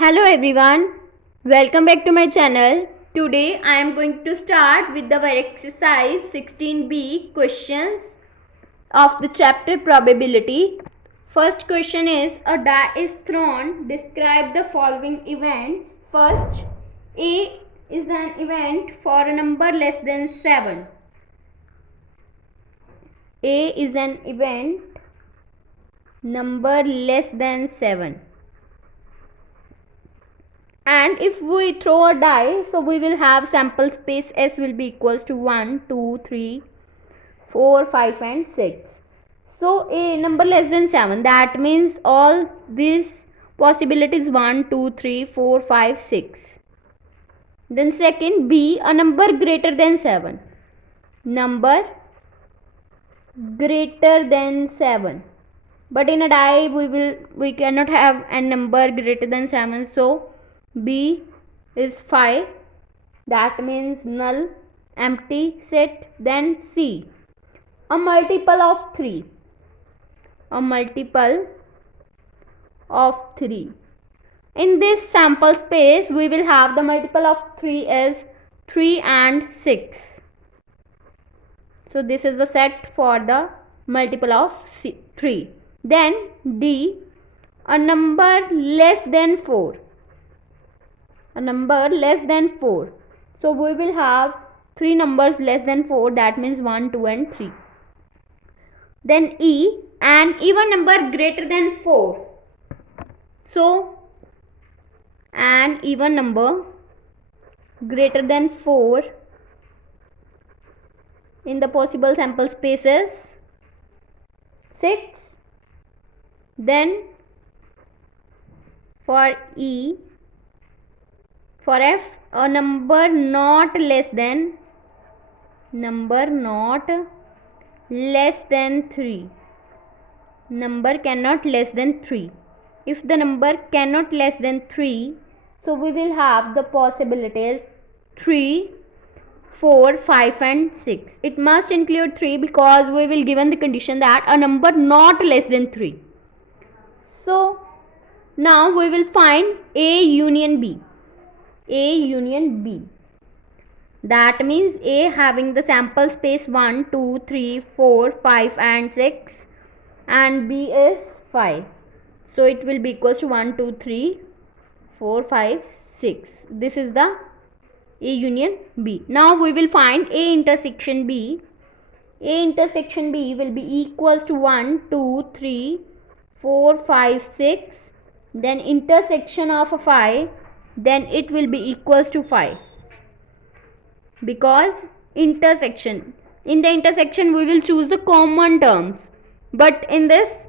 Hello everyone, welcome back to my channel. Today I am going to start with the exercise 16b questions of the chapter probability. First question is, a die is thrown, describe the following events. First, A is an event for a number less than 7. A is an event number less than 7. And if we throw a die, so we will have sample space S will be equals to 1, 2, 3, 4, 5 and 6. So a number less than 7, that means all these possibilities 1, 2, 3, 4, 5, 6. Then second, B, a number greater than 7. Number greater than 7. But in a die we cannot have a number greater than 7, so B is 5, that means null, empty set. Then C, a multiple of 3. A multiple of 3. In this sample space we will have the multiple of 3 is 3 and 6. So this is the set for the multiple of 3. Then D, a number less than 4. A number less than 4. So we will have 3 numbers less than 4, that means 1, 2 and 3. Then E, an even number greater than 4. So an even number greater than 4 in the possible sample spaces 6. Then for E, for F, a number not less than 3. Number cannot less than 3. If the number cannot less than 3, so we will have the possibilities 3, 4, 5 and 6. It must include 3 because we will given the condition that a number not less than 3. So now we will find A union B. A union B. That means A having the sample space 1, 2, 3, 4, 5 and 6 and B is 5. So it will be equals to 1, 2, 3, 4, 5, 6. This is the A union B. Now we will find A intersection B. A intersection B will be equals to 1, 2, 3, 4, 5, 6. Then intersection of 5. Then it will be equals to 5. Because intersection. In the intersection we will choose the common terms. But in this,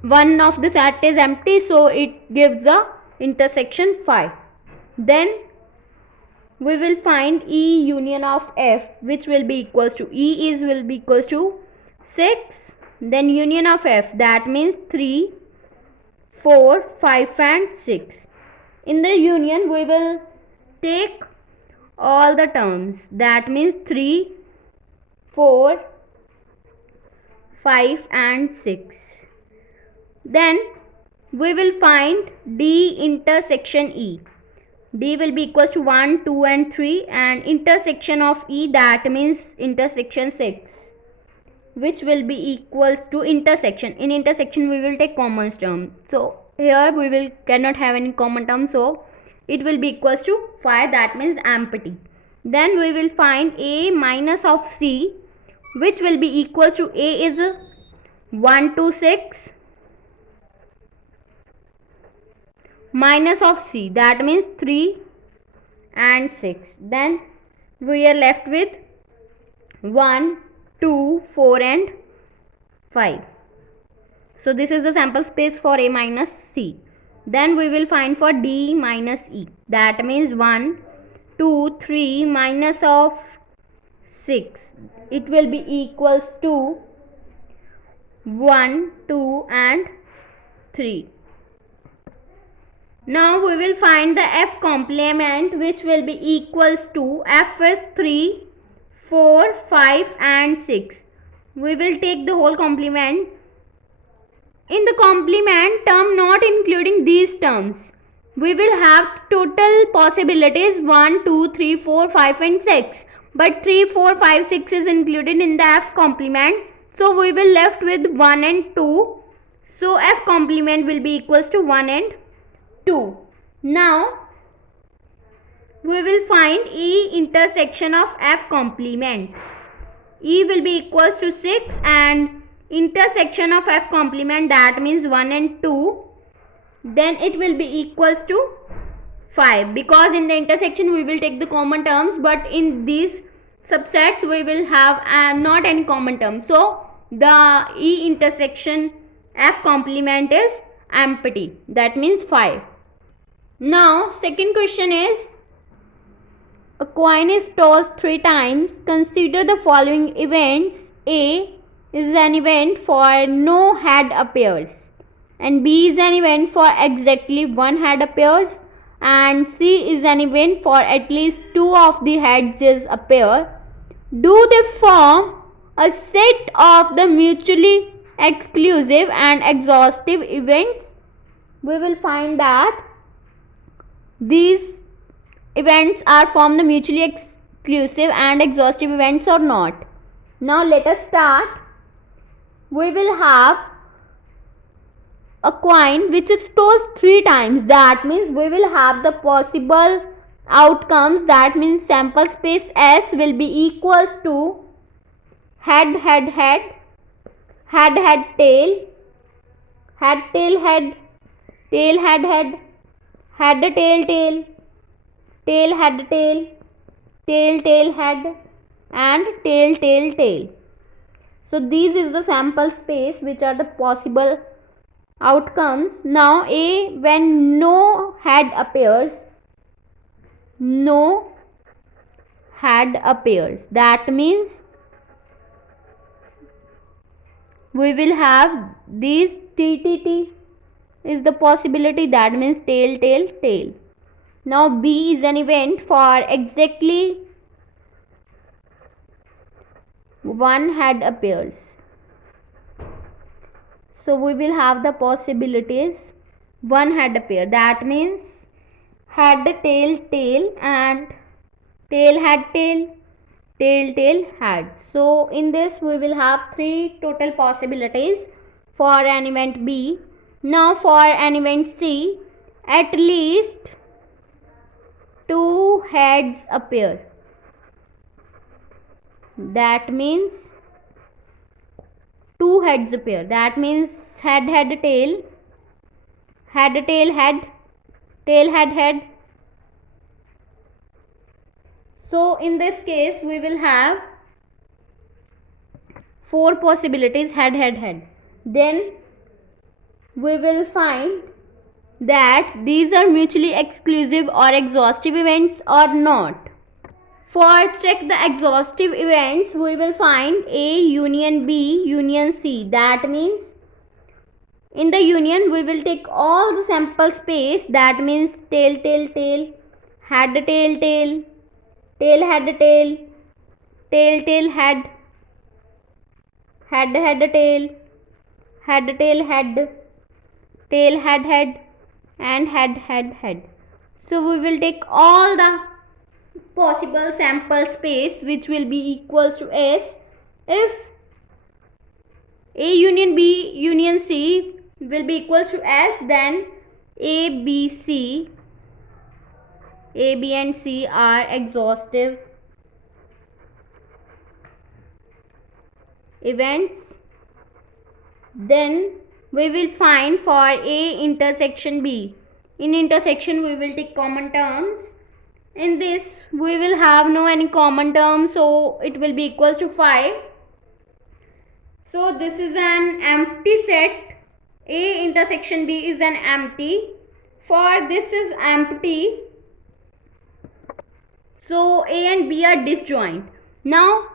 one of the set is empty, so it gives the intersection 5. Then we will find E union of F, which will be equals to E will be equals to 6. Then union of F, that means 3, 4, 5 and 6. In the union we will take all the terms, that means 3, 4, 5 and 6. Then we will find D intersection E. D will be equals to 1, 2 and 3 and intersection of E, that means intersection 6, which will be equals to intersection. In intersection we will take common term. So here we will cannot have any common term, so it will be equals to 5, that means empty. Then we will find A minus of C, which will be equals to A is 1 to 6 minus of C, that means 3 and 6. Then we are left with 1, 2, 4 and 5. So this is the sample space for A minus C. Then we will find for D minus E, that means 1, 2, 3 minus of 6. It will be equals to 1, 2 and 3. Now we will find the F complement, which will be equals to F is 3, 4, 5 and 6. We will take the whole complement. In the complement term not including these terms, we will have total possibilities 1, 2, 3, 4, 5 and 6. But 3, 4, 5, 6 is included in the F complement. So we will left with 1 and 2. So F complement will be equals to 1 and 2. Now we will find E intersection of F complement. E will be equals to 6 and intersection of F complement, that means 1 and 2, then it will be equals to 5, because in the intersection we will take the common terms, but in these subsets we will have not any common terms. So the E intersection F complement is empty, that means 5. Now second question is, a coin is tossed 3 times. Consider the following events. A is an event for no head appears, and B is an event for exactly 1 head appears, and C is an event for at least 2 of the heads appear. Do they form a set of the mutually exclusive and exhaustive events? We will find that these events are from the mutually exclusive and exhaustive events or not. Now let us start. We will have a coin which is tossed 3 times. That means we will have the possible outcomes. That means sample space S will be equals to head head head, head head tail, head tail head, tail head head, head tail tail, tail head tail, tail tail head and tail tail tail. So these is the sample space which are the possible outcomes. Now A, when no head appears, no head appears, that means we will have these TTT is the possibility, that means tail tail tail. Now B is an event for exactly 1 head appears. So we will have the possibilities 1 head appear, that means head tail tail and tail head tail, tail tail head. So in this we will have 3 total possibilities for an event B. Now for an event C, at least 2 heads appear, that means 2 heads appear, that means head head tail, head tail head, tail head head. So in this case we will have 4 possibilities head head head. Then we will find that these are mutually exclusive or exhaustive events or not. For check the exhaustive events, we will find A union B union C. That means in the union we will take all the sample space, that means tail tail tail, head tail tail, tail head tail, tail tail head, head head tail, head tail head, tail head head and head head head. So we will take all the possible sample space which will be equals to S. If A union B union C will be equals to S, then A, B, C, A, B and C are exhaustive events. Then we will find for A intersection B. In intersection we will take common terms. In this we will have no any common term, so it will be equals to 5. So this is an empty set. A intersection B is an empty. For this is empty, so A and B are disjoint. Now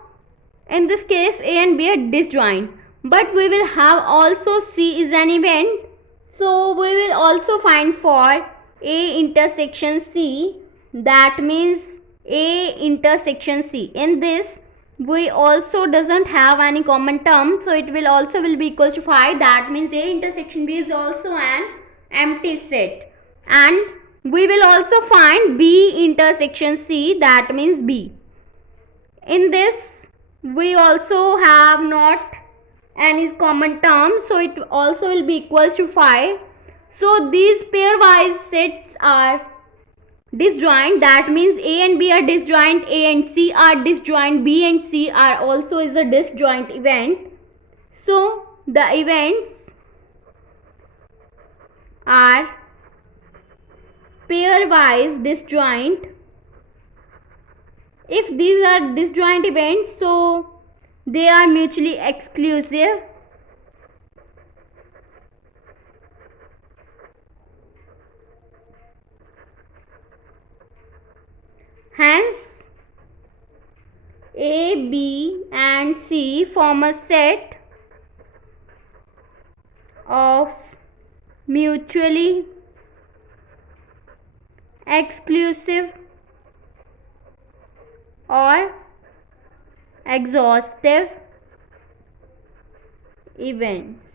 in this case A and B are disjoint, but we will have also C is an event. So we will also find for A intersection C, that means A intersection C. In this we also doesn't have any common term, so it will also will be equals to 5. That means A intersection B is also an empty set. And We will also find B intersection C, that means B. In this, we also have not any common terms, so it also will be equals to 5. So these pairwise sets are disjoint, that means A and B are disjoint, A and C are disjoint, B and C are also is a disjoint event. So the events are pairwise disjoint. If these are disjoint events, so they are mutually exclusive. Hence, A, B and C form a set of mutually exclusive or exhaustive events.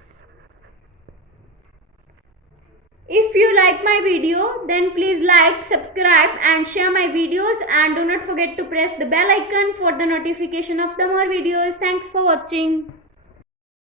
If you like my video, then please like, subscribe and share my videos, and do not forget to press the bell icon for the notification of the more videos. Thanks for watching.